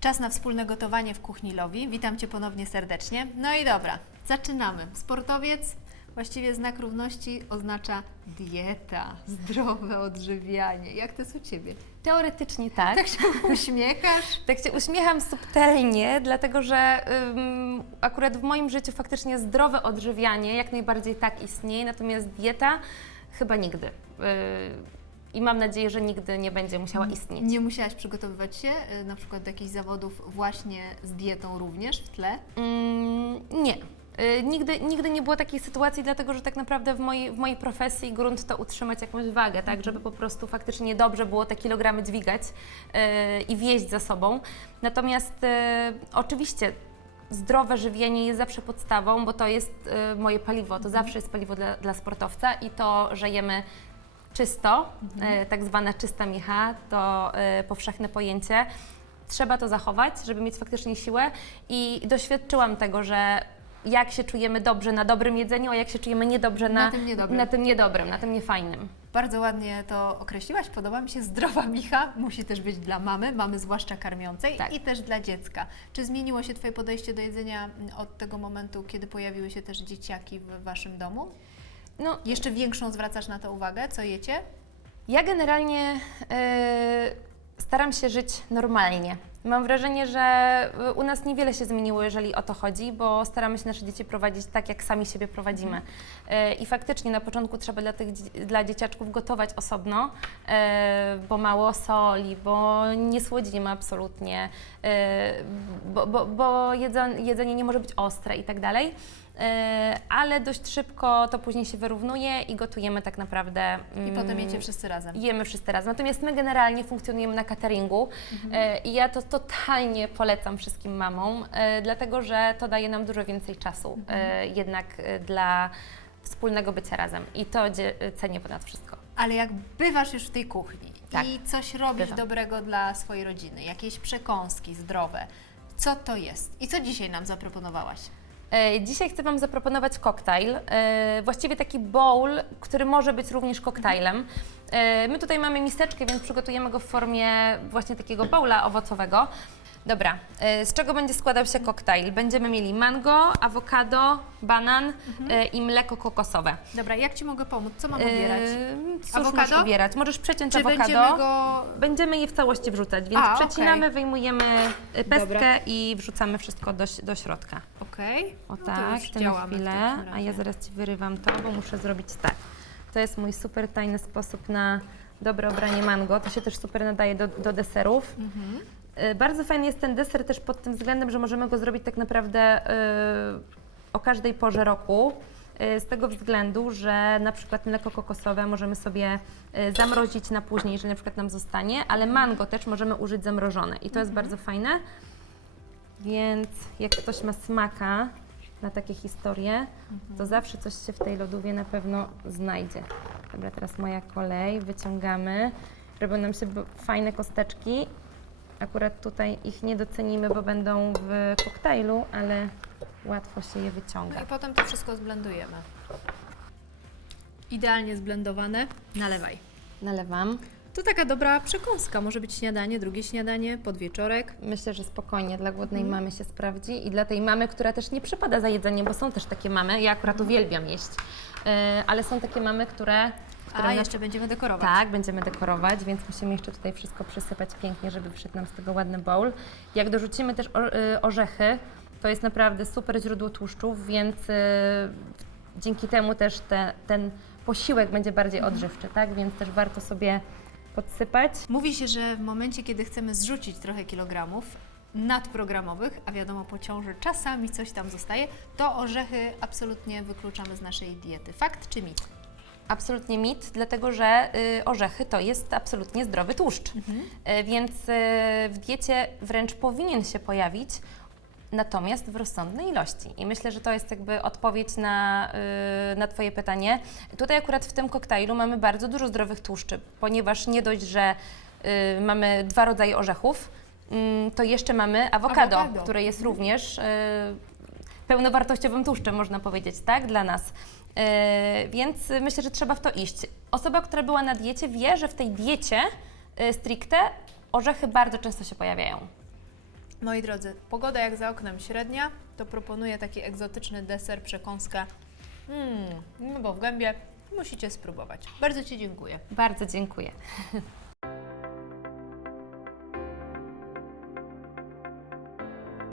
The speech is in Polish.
Czas na wspólne gotowanie w kuchni Lowi. Witam Cię ponownie serdecznie. No i dobra, zaczynamy. Sportowiec, właściwie znak równości oznacza dieta, zdrowe odżywianie. Jak to jest u Ciebie? Teoretycznie tak. Tak się uśmiechasz? Tak się uśmiecham subtelnie, dlatego że ym, akurat w moim życiu faktycznie zdrowe odżywianie jak najbardziej tak istnieje, natomiast dieta chyba nigdy. Yy, I mam nadzieję, że nigdy nie będzie musiała istnieć. Nie musiałaś przygotowywać się y, na przykład do jakichś zawodów właśnie z dietą również w tle? Mm, nie. Y, Nigdy, nigdy nie było takiej sytuacji, dlatego że tak naprawdę w mojej, w mojej profesji grunt to utrzymać jakąś wagę, tak, żeby po prostu faktycznie dobrze było te kilogramy dźwigać y, i wieść za sobą. Natomiast y, oczywiście zdrowe żywienie jest zawsze podstawą, bo to jest y, moje paliwo, to zawsze jest paliwo dla, dla sportowca i to, że jemy czysto, y, tak zwana czysta micha, to y, powszechne pojęcie. Trzeba to zachować, żeby mieć faktycznie siłę i doświadczyłam tego, że jak się czujemy dobrze na dobrym jedzeniu, a jak się czujemy niedobrze na, Na tym niedobrym. na tym niedobrym, na tym niefajnym. Bardzo ładnie to określiłaś. Podoba mi się zdrowa micha. Musi też być dla mamy, mamy zwłaszcza karmiącej Tak. i też dla dziecka. Czy zmieniło się Twoje podejście do jedzenia od tego momentu, kiedy pojawiły się też dzieciaki w Waszym domu? No, Jeszcze większą zwracasz na to uwagę? Co jecie? Ja generalnie y, staram się żyć normalnie. Mam wrażenie, że y, u nas niewiele się zmieniło, jeżeli o to chodzi, bo staramy się nasze dzieci prowadzić tak, jak sami siebie prowadzimy. Y, I faktycznie na początku trzeba dla tych dla dzieciaczków gotować osobno, y, bo mało soli, bo nie słodzimy absolutnie, bo, bo, bo jedzen- jedzenie nie może być ostre i tak dalej. Ale dość szybko to później się wyrównuje i gotujemy tak naprawdę. I mm, potem jecie wszyscy razem. Jemy wszyscy razem. Natomiast my generalnie funkcjonujemy na cateringu e, i ja to totalnie polecam wszystkim mamom, e, dlatego że to daje nam dużo więcej czasu e, jednak e, dla wspólnego bycia razem i to cenię ponad wszystko. Ale jak bywasz już w tej kuchni Tak. i coś robisz Bywam. dobrego dla swojej rodziny, jakieś przekąski zdrowe, co to jest? I co dzisiaj nam zaproponowałaś? E, Dzisiaj chcę Wam zaproponować koktajl, e, właściwie taki bowl, który może być również koktajlem. E, My tutaj mamy miseczkę, więc przygotujemy go w formie właśnie takiego bowla owocowego. Dobra, z czego będzie składał się koktajl? Będziemy mieli mango, awokado, banan e, i mleko kokosowe. Dobra, jak Ci mogę pomóc? Co mam obierać? E, Cóż Awokado? możesz obierać? Możesz przeciąć Czy awokado. będziemy go... Będziemy je w całości wrzucać, więc A, przecinamy, okej. wyjmujemy pestkę Dobra. i wrzucamy wszystko do, do środka. Okej. O No to tak, już tę działamy w chwilę, takim a razie. ja zaraz Ci wyrywam to, bo muszę zrobić tak. To jest mój super tajny sposób na dobre obranie mango. To się też super nadaje do, do deserów. Mhm. Y, Bardzo fajny jest ten deser też pod tym względem, że możemy go zrobić tak naprawdę y, o każdej porze roku. y, Z tego względu, że na przykład mleko kokosowe możemy sobie y, zamrozić na później, jeżeli na przykład nam zostanie, ale mango też możemy użyć zamrożone i to jest bardzo fajne. Więc jak ktoś ma smaka na takie historie, to zawsze coś się w tej lodówie na pewno znajdzie. Dobra, teraz moja kolej, wyciągamy. Robią nam się b- fajne kosteczki. Akurat tutaj ich nie docenimy, bo będą w koktajlu, ale łatwo się je No wyciąga. i potem to wszystko zblendujemy. Idealnie zblendowane. Nalewaj. Nalewam. To taka dobra przekąska. Może być śniadanie, drugie śniadanie, podwieczorek. Myślę, że spokojnie dla głodnej mamy się sprawdzi i dla tej mamy, która też nie przypada za jedzenie, bo są też takie mamy, ja akurat uwielbiam jeść, yy, ale są takie mamy, które... które A na- jeszcze będziemy dekorować. Tak, będziemy dekorować, więc musimy jeszcze tutaj wszystko przysypać pięknie, żeby wyszedł nam z tego ładny bowl. Jak dorzucimy też o, y, orzechy, to jest naprawdę super źródło tłuszczów, więc y, dzięki temu też te, ten posiłek będzie bardziej odżywczy, tak? Więc też warto sobie podsypać. Mówi się, że w momencie, kiedy chcemy zrzucić trochę kilogramów nadprogramowych, a wiadomo po ciąży czasami coś tam zostaje, to orzechy absolutnie wykluczamy z naszej diety. Fakt czy mit? Absolutnie mit, dlatego że y, orzechy to jest absolutnie zdrowy tłuszcz. Y, więc y, w diecie wręcz powinien się pojawić, natomiast w rozsądnej ilości. I myślę, że to jest jakby odpowiedź na, y, na Twoje pytanie. Tutaj akurat w tym koktajlu mamy bardzo dużo zdrowych tłuszczy, ponieważ nie dość, że y, mamy dwa rodzaje orzechów, mm, to jeszcze mamy awokado, Awokado. które jest również y, pełnowartościowym tłuszczem, można powiedzieć, tak, dla nas. Więc myślę, że trzeba w to iść. Osoba, która była na diecie, wie, że w tej diecie stricte orzechy bardzo często się pojawiają. Moi drodzy, pogoda jak za oknem średnia, to proponuję taki egzotyczny deser, przekąskę. Mmm, no bo w gębie musicie spróbować. Bardzo Ci dziękuję. Bardzo dziękuję.